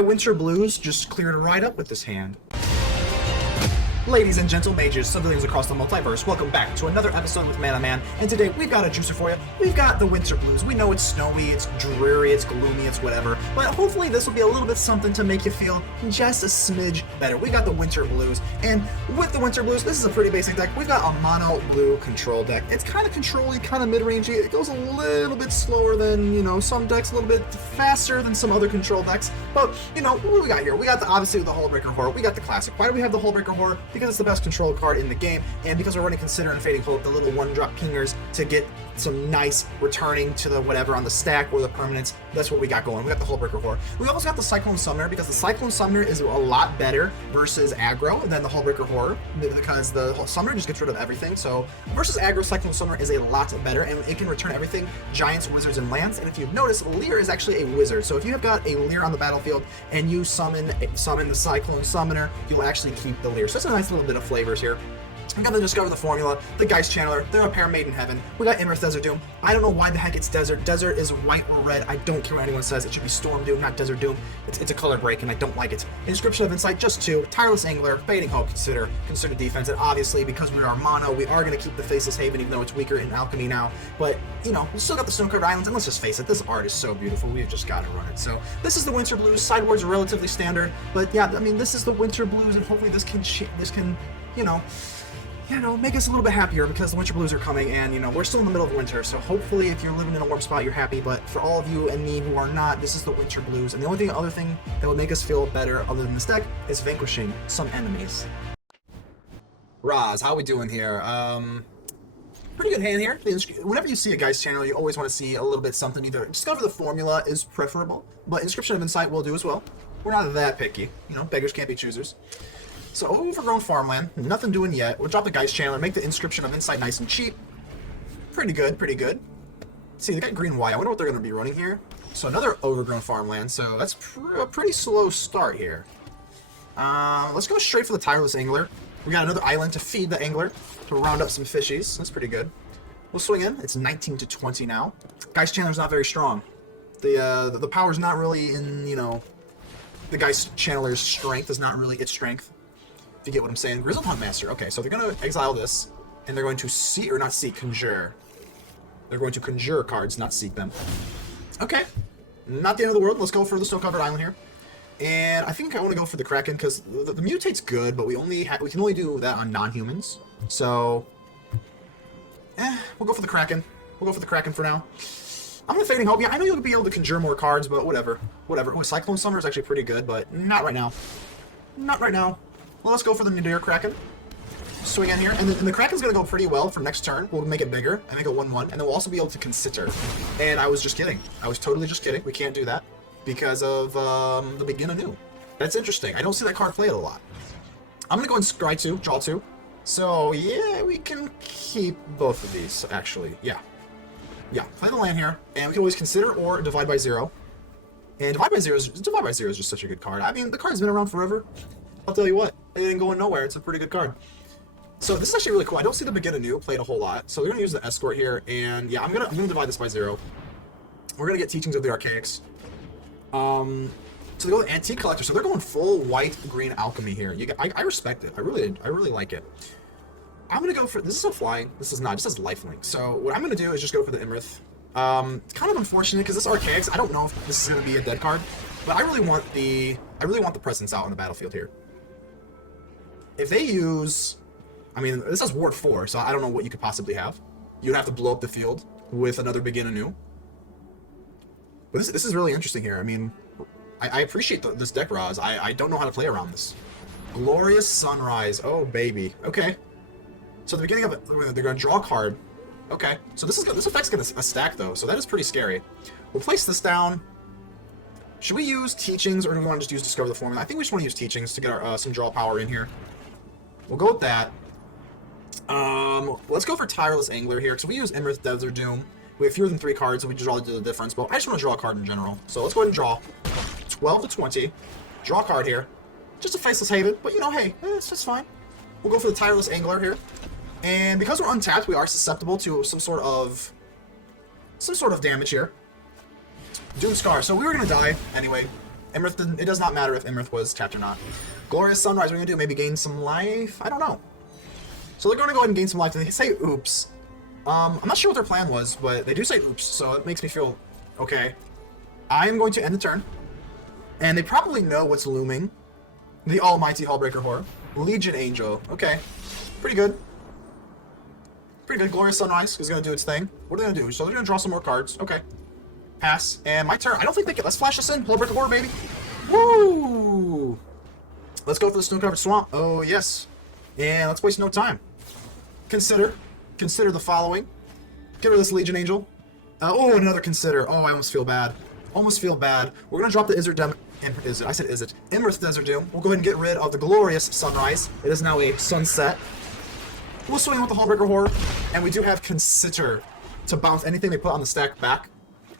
my winter blues just cleared right up with this hand. Ladies and gentle mages, civilians across the multiverse, welcome back to another episode with ManaMan, and today we've got a juicer for you. We've got the winter blues. We know it's snowy, it's dreary, it's gloomy, it's whatever, but hopefully this will be a little bit something to make you feel just a smidge better. We got the winter blues, and with the winter blues, this is a pretty basic deck. We've got a mono blue control deck. It's kind of control-y, kind of mid-rangey. It goes a little bit slower than, you know, some decks, a little bit faster than some other control decks, but, you know, what do we got here? We got, obviously, the Hullbreaker Horror. We got the classic. Why do we have the Hullbreaker Horror? Because it's the best control card in the game, and because we're running Consider and Fading Hope, the little one-drop pingers, to get some nice returning to the whatever on the stack or the permanents. That's what we got going. We got the Hullbreaker Horror. We also got the Cyclone Summoner, because the Cyclone Summoner is a lot better versus aggro than the Hullbreaker Horror, because the Summoner just gets rid of everything. So versus aggro, Cyclone Summoner is a lot better, and it can return everything, giants, wizards, and lands. And if you've noticed, Leer is actually a wizard. So if you have got a Leer on the battlefield and you summon the Cyclone Summoner, you'll actually keep the Leer. So it's a nice little bit of flavors here. We got to discover the formula, the Geist Channeler, they're a pair made in heaven. We got Innistrad Desert Doom. I don't know why the heck it's Desert. Desert is white or red. I don't care what anyone says. It should be Storm Doom, not Desert Doom. It's a color break, and I don't like it. Inscription of Insight, just 2. Tireless Angler, Fading Hope, Consider Defense, and obviously, because we are mono, we are going to keep the Faceless Haven, even though it's weaker in Alchemy now. But, you know, we still got the Snow-Covered Islands, and let's just face it, this art is so beautiful. We've just got to run it. So, this is the Winter Blues. Sideboards are relatively standard, but yeah, I mean, this is the Winter Blues, and hopefully this can, you know, make us a little bit happier, because the winter blues are coming, and, you know, we're still in the middle of winter, so hopefully if you're living in a warm spot, you're happy. But for all of you and me who are not, this is the winter blues, and the other thing that would make us feel better other than this deck is vanquishing some enemies. Roz, how we doing here? Pretty good hand here. Whenever you see a Geist Channel, you always want to see a little bit something. Either discover the formula is preferable, but Inscription of Insight will do as well. We're not that picky, you know, beggars can't be choosers. So, overgrown farmland, nothing doing yet. We'll drop the Geist Channeler, make the Inscription of Insight nice and cheap. Pretty good, pretty good. See, they got green and white. I wonder what they're going to be running here. So, another overgrown farmland, so that's a pretty slow start here. Let's go straight for the Tireless Angler. We got another island to feed the Angler, to round up some fishies. That's pretty good. We'll swing in. It's 19 to 20 now. Geist Channeler's not very strong. The power's not really in, you know, the Geist Channeler's strength is not really its strength. If you get what I'm saying. Grizzled Huntmaster. Okay, so they're going to exile this, and they're going to seek, or not seek, conjure. They're going to conjure cards, not seek them. Okay. Not the end of the world. Let's go for the Snow-Covered Island here. And I think I want to go for the Kraken, because the Mutate's good, but we can only do that on non-humans. So, we'll go for the Kraken. We'll go for the Kraken for now. I'm going to Fading Hope. Yeah, I know you'll be able to conjure more cards, but whatever. Whatever. Oh, Cyclone Summoner is actually pretty good, but not right now. Not right now. Well, let's go for the Nadir Kraken. Swing in here, and the Kraken's going to go pretty well for next turn. We'll make it bigger and make it 1/1, and then we'll also be able to Consider. And I was just kidding. I was totally just kidding. We can't do that because of the Begin Anew. That's interesting. I don't see that card played a lot. I'm going to go and scry 2, draw 2. So, yeah, we can keep both of these, actually. Yeah. Yeah, play the land here, and we can always Consider or Divide by 0. And Divide by 0 is just such a good card. I mean, the card's been around forever. I'll tell you what, it ain't going nowhere. It's a pretty good card. So this is actually really cool. I don't see the Begin Anew played a whole lot. So we're gonna use the Escort here, and yeah, I'm gonna divide this by 0. We're gonna get Teachings of the Archaics. So they go with Antique Collector. So they're going full white green alchemy here. I respect it. I really like it. I'm gonna go for this. Is a flying. This is not. It just says lifelink. So what I'm gonna do is just go for the Imrith. It's kind of unfortunate because this Archaics, I don't know if this is gonna be a dead card, but I really want the presence out on the battlefield here. If they use, I mean, this has Ward 4, so I don't know what you could possibly have. You'd have to blow up the field with another Begin Anew. But this is really interesting here. I mean, I appreciate this deck, Roz. I don't know how to play around this. Glorious Sunrise. Oh, baby. Okay. So at the beginning of it, they're going to draw a card. Okay. So this effect's going to stack, though, so that is pretty scary. We'll place this down. Should we use Teachings, or do we want to just use Discover the Formula? I think we just want to use Teachings to get our some draw power in here. We'll go with that. Let's go for Tireless Angler here, because we use Imrith Desert Doom. We have fewer than 3 cards, so we just draw the difference, but I just want to draw a card in general. So let's go ahead and draw. 12 to 20. Draw a card here. Just a Faceless Haven, but you know, hey, it's fine. We'll go for the Tireless Angler here. And because we're untapped, we are susceptible to some sort of damage here. Doom Scar. So we were going to die anyway. Imrith didn't, it does not matter if Imrith was tapped or not. Glorious Sunrise, what are we gonna do? Maybe gain some life? I don't know. So they're gonna go ahead and gain some life. They say oops. I'm not sure what their plan was, but they do say oops, so it makes me feel okay. I am going to end the turn. And they probably know what's looming. The Almighty Hullbreaker Horror. Legion Angel. Okay. Pretty good. Pretty good. Glorious Sunrise is going to do its thing. What are they going to do? So they're going to draw some more cards. Okay. Pass. And my turn. I don't think they can. Let's flash this in. Hullbreaker Horror, baby. Woo! Let's go for the Snow-Covered Swamp. Oh, yes. And let's waste no time. Consider the following. Get rid of this Legion Angel. Oh, another consider. Oh, I almost feel bad. Almost feel bad. We're going to drop the Imrith Desert Doom. We'll go ahead and get rid of the Glorious Sunrise. It is now a sunset. We'll swing with the Hullbreaker Horror, and we do have Consider to bounce anything they put on the stack back.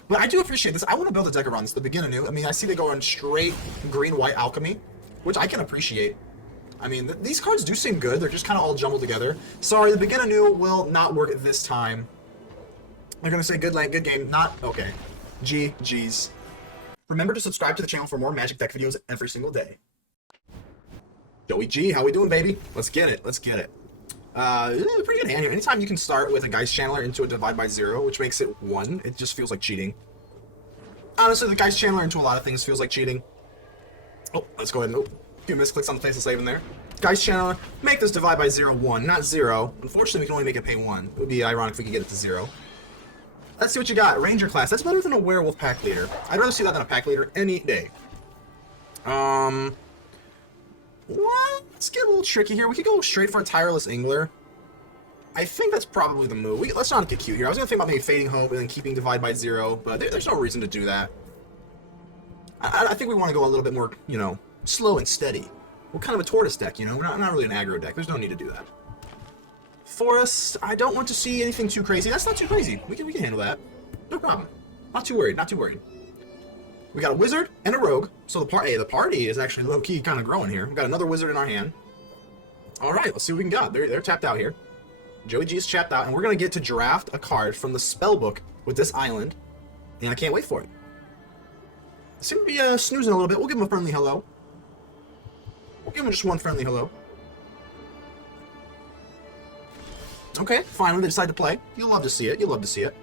But I do appreciate this. I want to build a deck around this, the beginner new. I mean, I see they go on straight green-white Alchemy, which I can appreciate. I mean, these cards do seem good. They're just kind of all jumbled together. Sorry, the beginner new will not work this time. They're going to say good lane, good game. Not okay. GG's. Remember to subscribe to the channel for more Magic deck videos every single day. Joey G, how we doing, baby? Let's get it. Let's get it. Pretty good hand here. Anytime you can start with a Geist Channeler into a Divide by Zero, which makes it 1, it just feels like cheating. Honestly, the Geist Channeler into a lot of things feels like cheating. Oh, let's go ahead and... a few misclicks on the Faceless Haven there. Geist Channeler, make this Divide by 0 1, not 0. Unfortunately, we can only make it pay 1. It would be ironic if we could get it to 0. Let's see what you got. Ranger class. That's better than a Werewolf Pack Leader. I'd rather see that than a Pack Leader any day. Let's get a little tricky here. We could go straight for a Tireless Angler. I think that's probably the move. Let's not get cute here. I was going to think about maybe Fading Hope and then keeping Divide by 0, but there's no reason to do that. I think we want to go a little bit more, you know, slow and steady. We're kind of a Tortoise deck, you know? We're not really an aggro deck. There's no need to do that. Forest, I don't want to see anything too crazy. That's not too crazy. We can handle that. No problem. Not too worried. Not too worried. We got a Wizard and a Rogue. So the party is actually low-key kind of growing here. We've got another Wizard in our hand. All right, let's see what we can got. They're tapped out here. Joey G is tapped out, and we're going to get to draft a card from the spellbook with this island. And I can't wait for it. Seem to be snoozing a little bit. We'll give him a friendly hello. We'll give him just one friendly hello. Okay, finally they decide to play. You'll love to see it. You'll love to see it.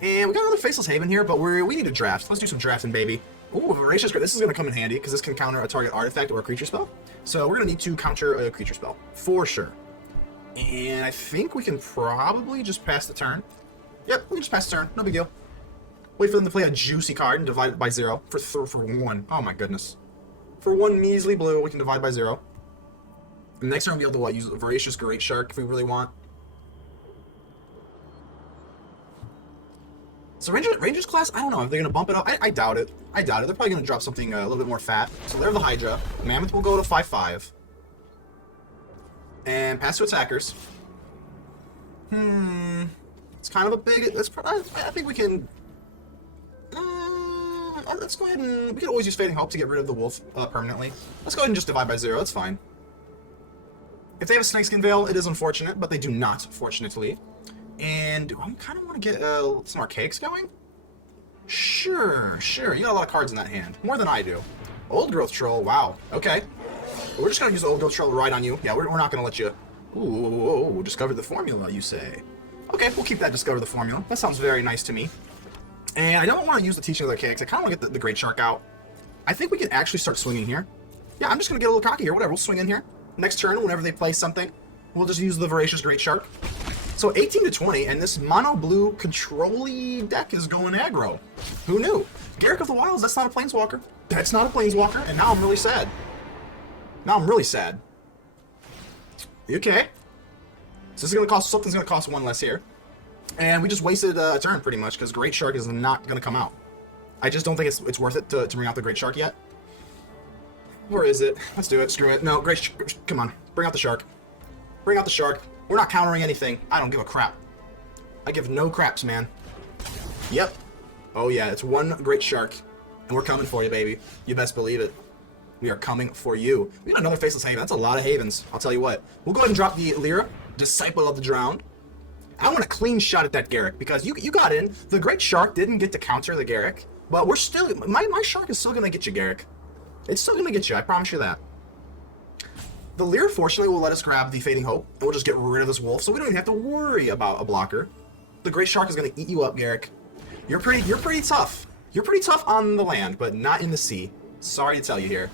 And we got another Faceless Haven here, but we need a draft. Let's do some drafting, baby. Ooh, Voracious Grip. This is going to come in handy because this can counter a target artifact or a creature spell. So we're going to need to counter a creature spell for sure. And I think we can probably just pass the turn. Yep, we can just pass the turn. No big deal. Wait for them to play a juicy card and divide it by 0 for 1. Oh my goodness. For 1 measly blue, we can divide by 0. And next turn we'll be able to use a Voracious Great Shark if we really want. So Rangers class, I don't know if they're going to bump it up. I doubt it. I doubt it. They're probably going to drop something a little bit more fat. So they're the Hydra. Mammoth will go to 5/5. And pass to attackers. It's kind of a big... I think we can... let's go ahead and... We can always use Fading Hope to get rid of the wolf permanently. Let's go ahead and just divide by 0. That's fine. If they have a Snakeskin Veil, it is unfortunate, but they do not, fortunately. And I kind of want to get some Archaics going. Sure. You got a lot of cards in that hand. More than I do. Old Growth Troll, wow. Okay. We're just going to use the Old Growth Troll to ride on you. Yeah, we're not going to let you... Ooh, discover the formula, you say. Okay, we'll keep that Discover the Formula. That sounds very nice to me. And I don't want to use the Teaching of the Archaics. I kind of want to get the Great Shark out. I think we can actually start swinging here. Yeah, I'm just going to get a little cocky here. Whatever, we'll swing in here. Next turn, whenever they play something, we'll just use the Voracious Great Shark. So 18 to 20, and this mono blue control-y deck is going aggro. Who knew? Garrick of the Wilds, that's not a Planeswalker. That's not a Planeswalker, and now I'm really sad. Okay. So this is going to cost, something's going to cost 1 less here. And we just wasted a turn pretty much, because Great Shark is not going to come out. I just don't think it's worth it to bring out the Great Shark yet. Where is it? Let's do it. Screw it. No, come on. Bring out the Shark. Bring out the Shark. We're not countering anything. I don't give a crap. I give no craps, man. Yep. Oh yeah, it's 1 Great Shark. And we're coming for you, baby. You best believe it. We are coming for you. We got another Faceless Haven. That's a lot of Havens. I'll tell you what. We'll go ahead and drop the Lyra, Disciple of the Drowned. I want a clean shot at that Garrick, because you got in. The Great Shark didn't get to counter the Garrick, but we're still... My Shark is still going to get you, Garrick. It's still gonna get you, I promise you that. The Leer, fortunately, will let us grab the Fading Hope, and we'll just get rid of this wolf, so we don't even have to worry about a blocker. The Great Shark is gonna eat you up, Garrick. You're pretty tough. You're pretty tough on the land, but not in the sea. Sorry to tell you here.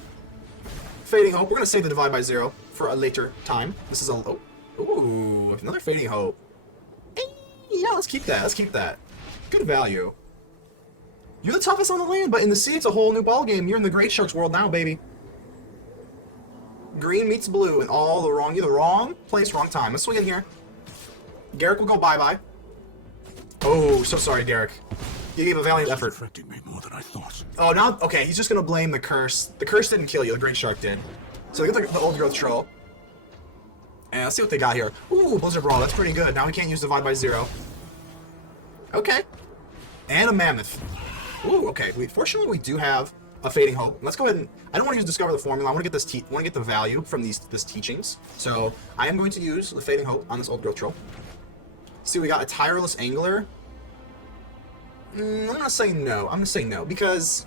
Fading Hope. We're gonna save the Divide by Zero for a later time. This is a ooh, another Fading Hope. Yeah, let's keep that. Let's keep that. Good value. You're the toughest on the land, but in the sea, it's a whole new ballgame. You're in the Great Shark's world now, baby. Green meets blue, and all the wrong. You're the wrong place, wrong time. Let's swing in here. Garrick will go bye-bye. Oh, so sorry, Garrick. You gave a valiant effort. Affecting me more than I thought. Oh, now okay. He's just gonna blame the curse. The curse didn't kill you. The Great Shark did. So we get the old growth troll. And let's see what they got here. Ooh, Blizzard Brawl. That's pretty good. Now we can't use Divide by Zero. Okay. And a Mammoth. Ooh, okay. Fortunately, we do have a Fading Hope. Let's go ahead and I don't want to use Discover the Formula. I want to get this. Want to get the value from this teachings. So I am going to use the Fading Hope on this old growth troll. See, we got a Tireless Angler. I'm gonna say no. I'm gonna say no because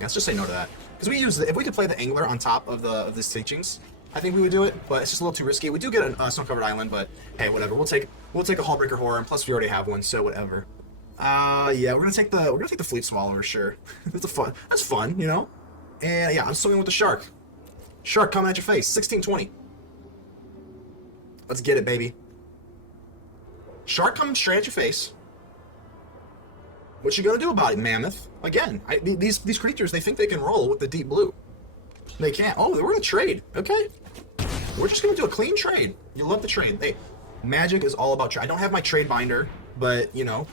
let's just say no to that. Because we use if we could play the Angler on top of these teachings, I think we would do it. But it's just a little too risky. We do get a snow-covered island, but hey, whatever. We'll take a Hullbreaker Horror, and plus we already have one, so whatever. Yeah, we're gonna take the Fleet Swallower, sure. That's fun, you know. And yeah, I'm swimming with the Shark. Shark coming at your face, 1620. Let's get it, baby. Shark coming straight at your face. What you gonna do about it, Mammoth? Again, these creatures, they think they can roll with the deep blue. They can't. Oh, we're gonna trade. Okay. We're just gonna do a clean trade. You love the trade. Hey, Magic is all about trade. I don't have my trade binder, but you know,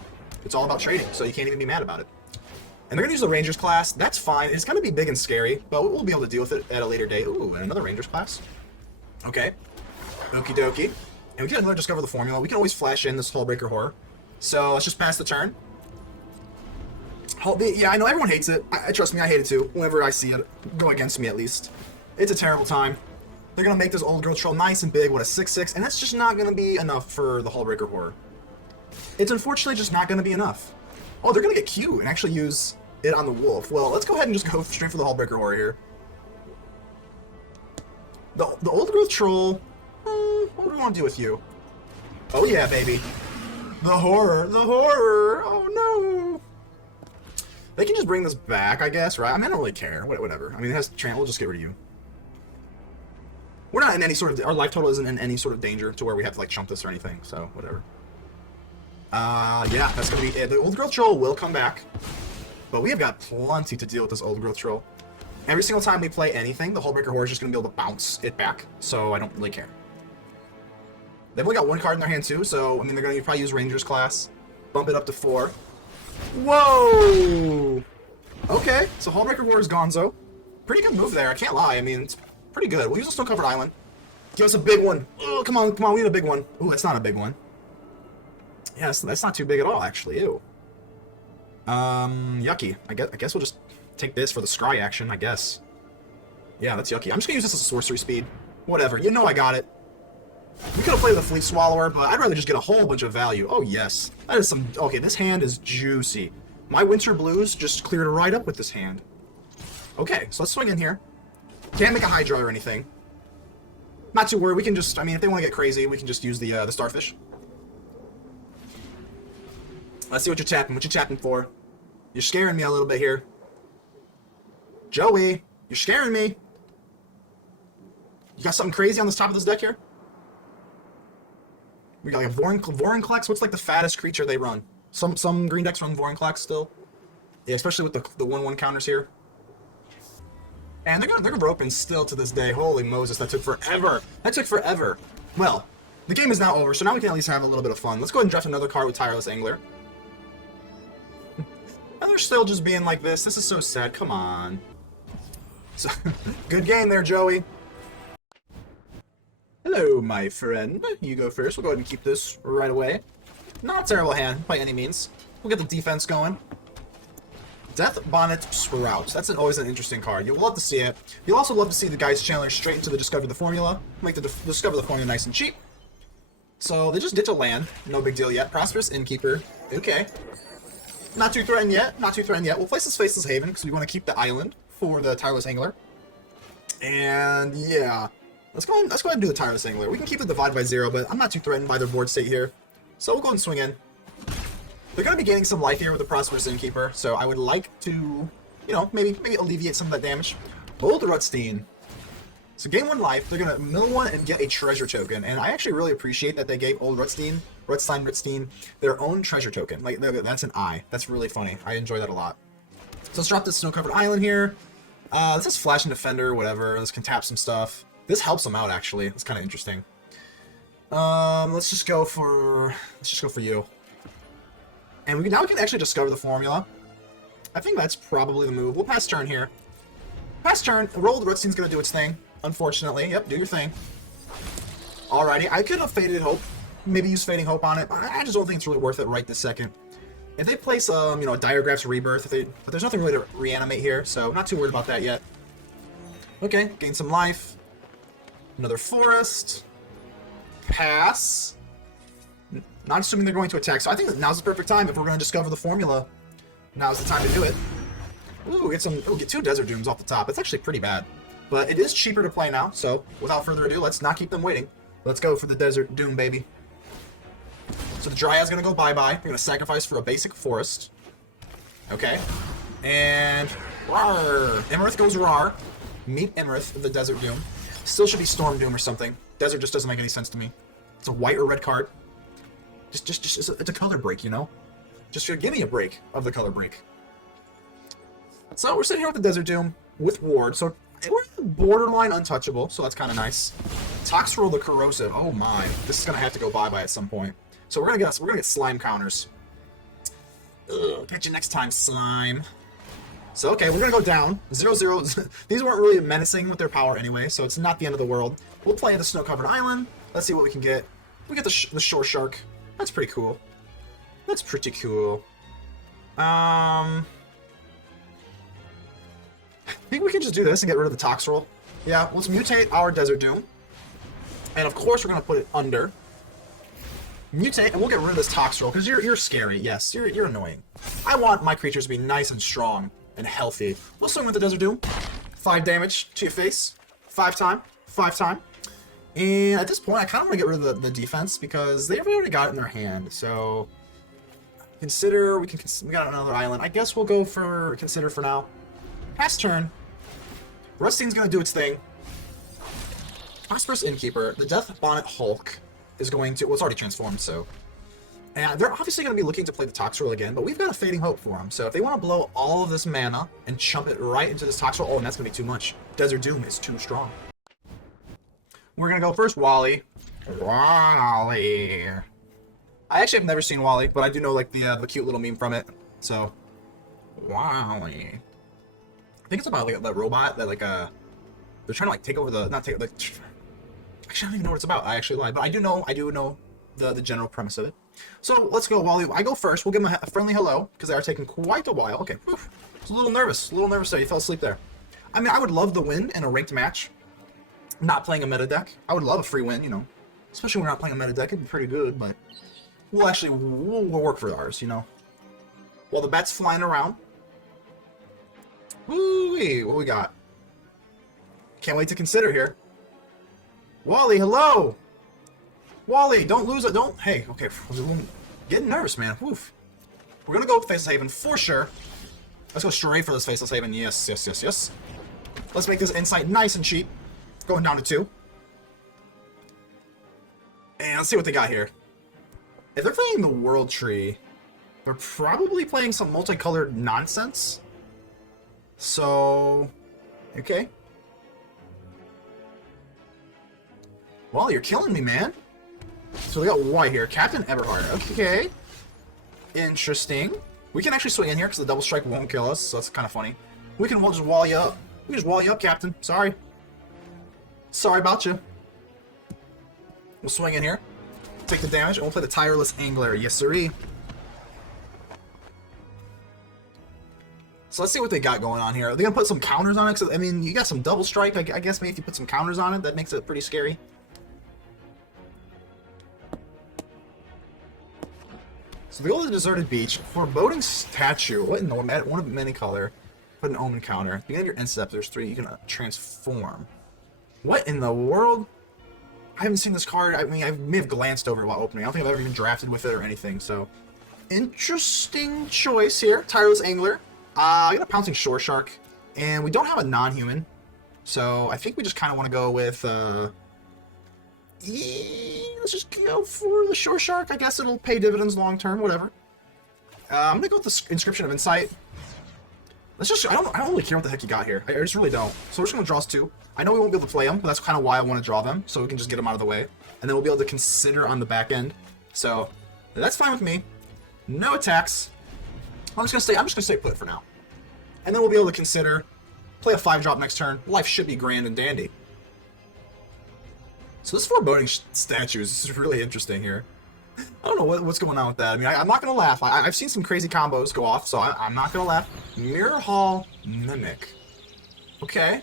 it's all about trading, so you can't even be mad about it. And they're gonna use the Rangers class. That's fine. It's gonna be big and scary, but we'll be able to deal with it at a later date. Ooh, and another Rangers class. Okay. Okie dokie. And we can another Discover the Formula. We can always flash in this Hullbreaker Horror. So let's just pass the turn. Yeah, I know everyone hates it. Trust me, I hate it too. Whenever I see it go against me, at least. It's a terrible time. They're gonna make this old growth troll nice and big, what, a 6/6, and that's just not gonna be enough for the Hullbreaker Horror. It's unfortunately just not gonna be enough. Oh, they're gonna get cute and actually use it on the wolf. Well, let's go ahead and just go straight for the Hullbreaker Horror here. The old growth troll. What do we want to do with you? Oh yeah, baby. The horror. The horror. Oh no. They can just bring this back, I guess, right? I mean, I don't really care. Whatever. I mean, it has Trant. We'll just get rid of you. We're not in any sort of... Our life total isn't in any sort of danger to where we have to, like, chump this or anything, so whatever. Yeah, that's going to be it. The old growth troll will come back, but we have got plenty to deal with this old growth troll. Every single time we play anything, the Hullbreaker Horror is just going to be able to bounce it back, so I don't really care. They've only got one card in their hand, too, so, I mean, they're going to probably use Rangers class. Bump it up to 4. Whoa! Okay, so Hullbreaker Horror is gonzo. Pretty good move there, I can't lie. I mean, it's pretty good. We'll use a snow-covered island. Give us a big one. Oh, come on, we need a big one. Ooh, that's not a big one. Yeah, that's not too big at all, actually. Ew. Yucky. I guess we'll just take this for the scry action, I guess. Yeah, that's yucky. I'm just gonna use this as a sorcery speed. Whatever, you know I got it. We could have played the Fleet Swallower, but I'd rather just get a whole bunch of value. Oh, yes. That is some... Okay, this hand is juicy. My Winter Blues just cleared right up with this hand. Okay, so let's swing in here. Can't make a Hydra or anything. Not too worried. We can just... I mean, if they want to get crazy, we can just use the Starfish. Let's see what you're tapping. What you tapping for? You're scaring me a little bit here. Joey, you're scaring me. You got something crazy on the top of this deck here? We got like a Vorinclex. What's like the fattest creature they run? Some green decks run Vorinclex still. Yeah, especially with the 1/1 counters here. And they're broken still to this day. Holy Moses, that took forever. That took forever. Well, the game is now over, so now we can at least have a little bit of fun. Let's go ahead and draft another card with Tireless Angler. And they're still just being like this. This is so sad. Come on. So, good game there, Joey. Hello, my friend. You go first. We'll go ahead and keep this right away. Not a terrible hand, by any means. We'll get the defense going. Death Bonnet Sprout. That's always an interesting card. You'll love to see it. You'll also love to see the guys challenge straight into the Discover the Formula. Make the Discover the Formula nice and cheap. So they just ditch a land. No big deal yet. Prosperous Innkeeper. Okay. Not too threatened yet. Not too threatened yet. We'll place this Faceless Haven because we want to keep the island for the Tireless Angler. And yeah, let's go ahead and do the Tireless Angler. We can keep the Divide by 0, but I'm not too threatened by their board state here. So we'll go ahead and swing in. They're going to be gaining some life here with the Prosperous Innkeeper, so I would like to, you know, maybe alleviate some of that damage. Old Rutstein. So gain 1 life, they're going to mill 1 and get a treasure token, and I actually really appreciate that they gave Old Rutstein, their own treasure token. Like, that's an eye. That's really funny. I enjoy that a lot. So let's drop this Snow-Covered Island here. This is Flash and Defender, whatever. This can tap some stuff. This helps them out, actually. It's kind of interesting. Let's just go for you. And now we can actually discover the formula. I think that's probably the move. We'll pass turn here. Pass turn. Roll the Rutstein's gonna do its thing. Unfortunately. Yep, do your thing. Alrighty. I could have Faded Hope. Maybe use Fading Hope on it, but I just don't think it's really worth it right this second. If they place, you know, Diregraph's Rebirth, but there's nothing really to reanimate here, so not too worried about that yet. Okay, gain some life. Another Forest. Pass. Not assuming they're going to attack, so I think that now's the perfect time if we're going to discover the formula. Now's the time to do it. Ooh, get 2 Desert Dooms off the top. It's actually pretty bad. But it is cheaper to play now, so without further ado, let's not keep them waiting. Let's go for the Desert Doom, baby. So the Dryad's going to go bye-bye. We're going to sacrifice for a basic Forest. Okay. And rawr. Emerith goes rawr. Meet Emerith of the Desert Doom. Still should be Storm Doom or something. Desert just doesn't make any sense to me. It's a white or red card. It's a color break, you know? Just give me a break of the color break. So we're sitting here with the Desert Doom with Ward. So we're borderline untouchable, so that's kind of nice. Toxrill the Corrosive. Oh my. This is going to have to go bye-bye at some point. So we're gonna get slime counters. Ugh, catch you next time, slime. So okay, we're gonna go down 0-0. These weren't really menacing with their power anyway, so it's not the end of the world. We'll play the Snow-Covered Island. Let's see what we can get. We get the Shore Shark. That's pretty cool. That's pretty cool. I think we can just do this and get rid of the Toxrill. Yeah, let's mutate our Desert Doom, and of course we're gonna put it under. Mutate, and we'll get rid of this Toxrill, because you're scary. Yes, you're annoying. I want my creatures to be nice and strong and healthy. We'll swing with the Desert Doom. 5 damage to your face. 5 time. And at this point, I kind of want to get rid of the defense, because they've already got it in their hand. So, we got another island. I guess we'll go for consider for now. Pass turn. Ruststein's going to do its thing. Prosperous Innkeeper, the Death Bonnet Hulk, is going to, well, it's already transformed, so. And they're obviously going to be looking to play the Toxrill again, but we've got a Fading Hope for them. So if they want to blow all of this mana and chump it right into this Toxrill, oh, and that's going to be too much. Desert Doom is too strong. We're going to go first, Wally. Wally. I actually have never seen Wally, but I do know, like, the cute little meme from it. So, Wally. I think it's about, like, that robot that, like, they're trying to, like, take over the, not take, like, actually, I don't even know what it's about. I actually lied, but I do know the general premise of it. So let's go, Wally. I go first. We'll give him a friendly hello, because they are taking quite a while. Okay, whew. I was a little nervous there. You fell asleep there. I mean, I would love the win in a ranked match. Not playing a meta deck. I would love a free win, you know. Especially when we're not playing a meta deck, it'd be pretty good, but we'll work for ours, you know. While the bet's flying around. Woo-wee, what we got? Can't wait to consider here. Wally, hello! Wally, don't lose it, don't... Hey, okay, getting nervous, man. Woof. We're gonna go with Faceless Haven for sure. Let's go straight for this Faceless Haven. Yes. Let's make this Insight nice and cheap. Going down to 2. And let's see what they got here. If they're playing the World Tree, they're probably playing some multicolored nonsense. So... okay. Well, you're killing me, man. So we got white here. Captain Everhard. Okay. Interesting. We can actually swing in here because the double strike won't kill us, so that's kind of funny. We'll just wall you up. We just wall you up, Captain. Sorry. Sorry about you. We'll swing in here. Take the damage, and we'll play the Tireless Angler. Yes, sirree. So let's see what they got going on here. Are they going to put some counters on it? I mean, you got some double strike. I guess maybe if you put some counters on it, that makes it pretty scary. So the Old Deserted Beach, Foreboding Statue, what in the one of many color. Put an Omen counter. At the beginning of your end step, there's 3. You can transform. What in the world? I haven't seen this card. I mean, I may have glanced over it while opening. I don't think I've ever even drafted with it or anything, so... Interesting choice here. Tireless Angler. I got a Pouncing Shore Shark. And we don't have a non-human. So I think we just kind of want to go with... let's just go for the Shore Shark. I guess it'll pay dividends long term, whatever. I'm going to go with the Inscription of Insight. Let's just... I don't really care what the heck you got here. I just really don't. So we're just going to draw us 2. I know we won't be able to play them, but that's kind of why I want to draw them, so we can just get them out of the way. And then we'll be able to consider on the back end. So that's fine with me. No attacks. I'm just gonna stay put for now. And then we'll be able to consider, play a 5-drop next turn. Life should be grand and dandy. So this Foreboding Statues, this is really interesting here. I don't know what's going on with that. I mean, I'm not gonna laugh. I've seen some crazy combos go off, so I'm not gonna laugh. Mirror Hall Mimic. Okay.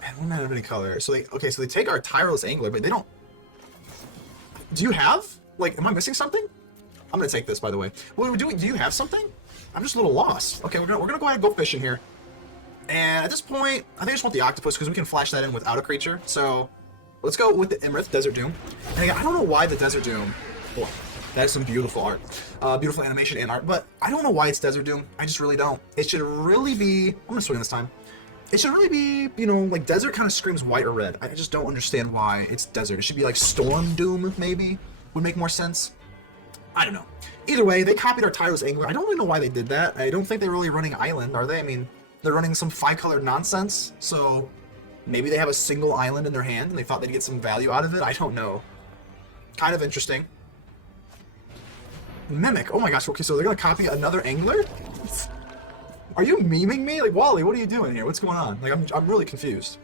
Man, one mana of any color. So they take our Tireless Angler, but they don't. Do you have? Like, am I missing something? I'm gonna take this, by the way. What are we doing? Do you have something? I'm just a little lost. Okay, we're gonna go ahead and go fishing here. And at this point, I think I just want the Octopus because we can flash that in without a creature. So let's go with the Imrith, Desert Doom. And again, I don't know why the Desert Doom. Boy, that is some beautiful art, beautiful animation and art. But I don't know why it's Desert Doom. I just really don't. It should really be. I'm gonna swing this time. It should really be, you know, like desert kind of screams white or red. I just don't understand why it's desert. It should be like Storm Doom, maybe, would make more sense. I don't know. Either way, they copied our Tireless Angler. I don't really know why they did that. I don't think they're really running Island, are they? I mean, they're running some 5-colored nonsense, so maybe they have a single island in their hand and they thought they'd get some value out of it. I don't know. Kind of interesting. Mimic. Oh my gosh, okay, so they're going to copy another Angler? Are you memeing me? Like, Wally, what are you doing here? What's going on? Like, I'm really confused.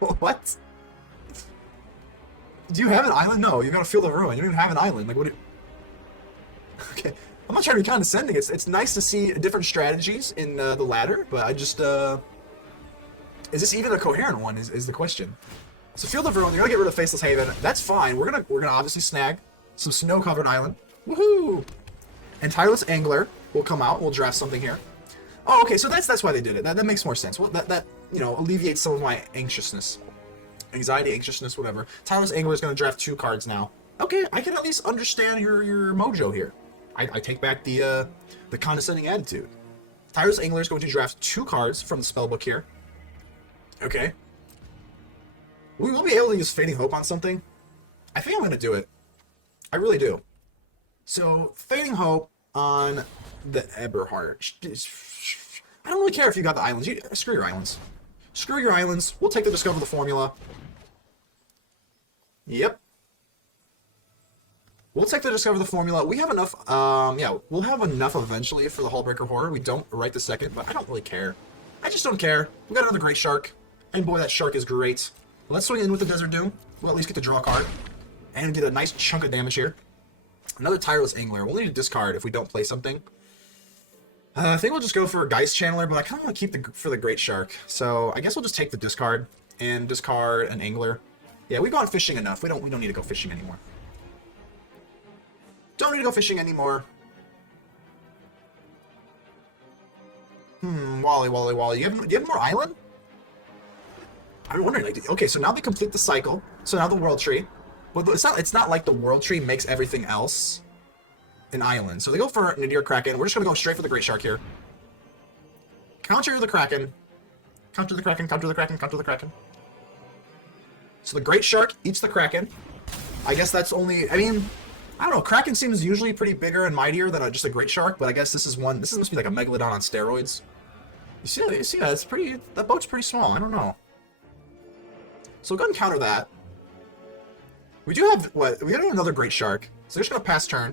What? Do you have an island? No, you gotta feel the ruin. You don't even have an island. Like, what do you... Okay. I'm not trying to be condescending. It's nice to see different strategies in the ladder, but I just, Is this even a coherent one, is the question. So Field of Ruin, you're gonna get rid of Faceless Haven. That's fine. We're gonna obviously snag some snow-covered island. Woohoo! And Tireless Angler will come out. We'll draft something here. Oh, okay, so that's why they did it. That makes more sense. Well, that you know, alleviates some of my anxiousness. Anxiety, anxiousness, whatever. Tireless Angler is going to draft 2 cards now. Okay, I can at least understand your mojo here. I take back the condescending attitude. Tireless Angler is going to draft 2 cards from the spellbook here. Okay. We will be able to use Fading Hope on something. I think I'm going to do it. I really do. So, Fading Hope on the Eberhard. I don't really care if you got the islands. Screw your islands. Screw your islands. We'll take the Discover the Formula. Yep. We'll take the Discover the Formula. We have enough, yeah, we'll have enough eventually for the Hullbreaker Horror. We don't right this second, but I don't really care. I just don't care. We got another Great Shark. And boy, that shark is great. Let's swing in with the Desert Doom. We'll at least get to draw a card. And get a nice chunk of damage here. Another Tireless Angler. We'll need to discard if we don't play something. I think we'll just go for a Geist Channeler, but I kind of want to keep for the Great Shark. So I guess we'll just take the discard and discard an Angler. Yeah, we've gone fishing enough. We don't need to go fishing anymore. Don't need to go fishing anymore. Wally. You have more island? I'm wondering, like, okay, so now they complete the cycle. So now the World Tree. Well, it's not like the World Tree makes everything else an island. So they go for Nadir Kraken. We're just going to go straight for the Great Shark here. Counter the Kraken. Counter the Kraken, counter the Kraken, counter the Kraken. So the Great Shark eats the Kraken. I guess that's only... I mean, I don't know. Kraken seems usually pretty bigger and mightier than just a Great Shark, but I guess this is one... This must be like a Megalodon on steroids. You see that? It's pretty... That boat's pretty small. I don't know. So we'll go ahead and counter that. We do have... What? We got another Great Shark. So they're just going to pass turn.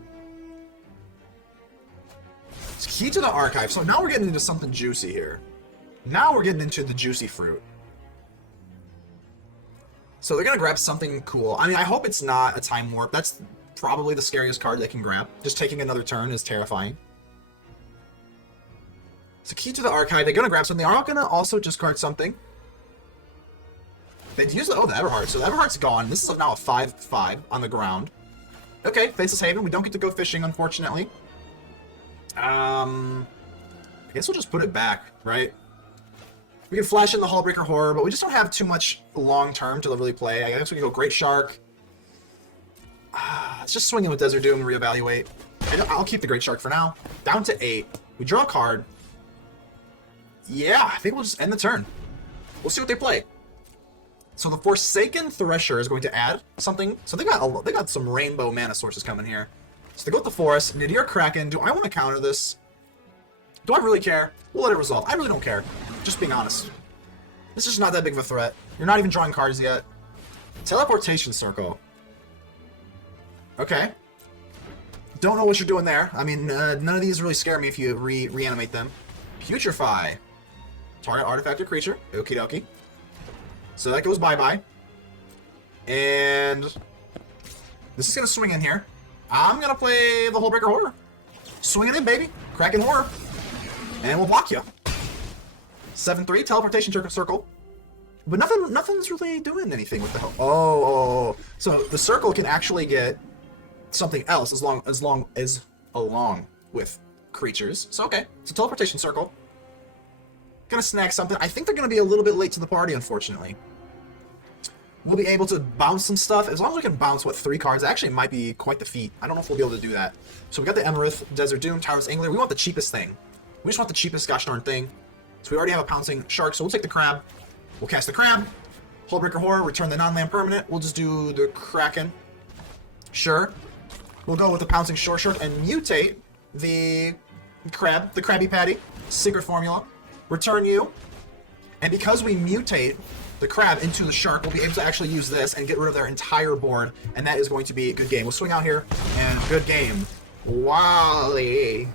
It's Key to the Archive. So now we're getting into something juicy here. Now we're getting into the juicy fruit. So they're going to grab something cool. I mean, I hope it's not a Time Warp. That's probably the scariest card they can grab. Just taking another turn is terrifying. So Key to the Archive. They're going to grab something. They are going to also discard something. They'd use the Everheart. So the Everheart's gone. This is now a 5/5 on the ground. Okay, Faceless Haven. We don't get to go fishing, unfortunately. I guess we'll just put it back, right? We can flash in the Hullbreaker Horror, but we just don't have too much long-term to really play. I guess we can go Great Shark. Let's just swing in with Desert Doom and reevaluate. I'll keep the Great Shark for now. Down to 8. We draw a card. Yeah, I think we'll just end the turn. We'll see what they play. So the Forsaken Thresher is going to add something. So they got some rainbow mana sources coming here. So they go with the Forest. Nadir Kraken. Do I want to counter this? Do I really care? We'll let it resolve. I really don't care. Just being honest. This is not that big of a threat. You're not even drawing cards yet. Teleportation Circle. Okay. Don't know what you're doing there. I mean, none of these really scare me if you reanimate them. Putrefy. Target artifact or creature. Okie dokie. So that goes bye-bye. And this is going to swing in here. I'm going to play the Hullbreaker Horror. Swing it in, baby. Kraken Horror. And we'll block you. 7-3, Teleportation Circle. But nothing's really doing anything with the Oh. So the circle can actually get something else along with creatures. So okay. So Teleportation Circle. Gonna snag something. I think they're gonna be a little bit late to the party, unfortunately. We'll be able to bounce some stuff. As long as we can bounce, 3 cards, it actually might be quite the feat. I don't know if we'll be able to do that. So we got the Emerith, Desert Doom, Tireless Angler. We want the cheapest thing. We just want the cheapest gosh darn thing. So we already have a Pouncing Shark, so we'll take the Crab. We'll cast the Crab. Hullbreaker Horror, return the non-land permanent. We'll just do the Kraken. Sure. We'll go with the Pouncing Short Shark and mutate the Crab, the Krabby Patty. Secret formula. Return you. And because we mutate the Crab into the Shark, we'll be able to actually use this and get rid of their entire board, and that is going to be a good game. We'll swing out here, and good game. Wally.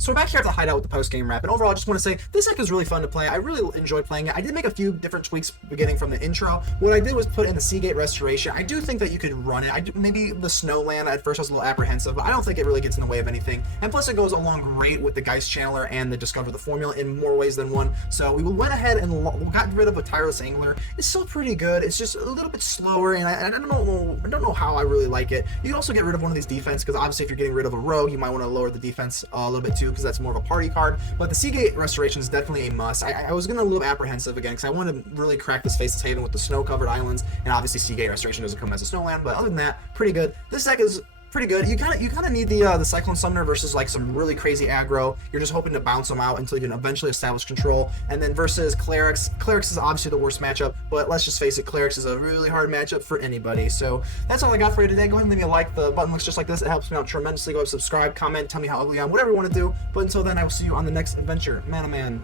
So we're back here at the hideout with the post-game wrap, and overall I just want to say this deck is really fun to play. I really enjoyed playing it. I did make a few different tweaks beginning from the intro. What I did was put in the Seagate Restoration. I do think that you could run it. Maybe the Snowland at first I was a little apprehensive, but I don't think it really gets in the way of anything. And plus it goes along great with the Geist Channeler and the Discover the Formula in more ways than one. So we went ahead and got rid of a Tireless Angler. It's still pretty good. It's just a little bit slower, and I don't know how I really like it. You can also get rid of one of these defense, because obviously if you're getting rid of a rogue, you might want to lower the defense a little bit too, because that's more of a party card. But the Seagate Restoration is definitely a must. I was getting a little apprehensive again because I wanted to really crack this Faceless Haven with the snow-covered islands, and obviously Seagate Restoration doesn't come as a Snowland, but other than that, pretty good. This deck is pretty good. You kind of need the Cyclone Summoner versus like some really crazy aggro. You're just hoping to bounce them out until you can eventually establish control. And then versus Clerics. Clerics is obviously the worst matchup, but let's just face it, Clerics is a really hard matchup for anybody. So that's all I got for you today. Go ahead and leave me a like. The button looks just like this. It helps me out tremendously. Go ahead, subscribe, comment, tell me how ugly I am, whatever you want to do. But until then, I will see you on the next adventure. ManaMan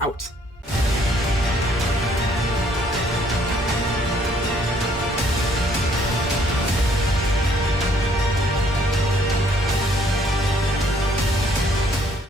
out.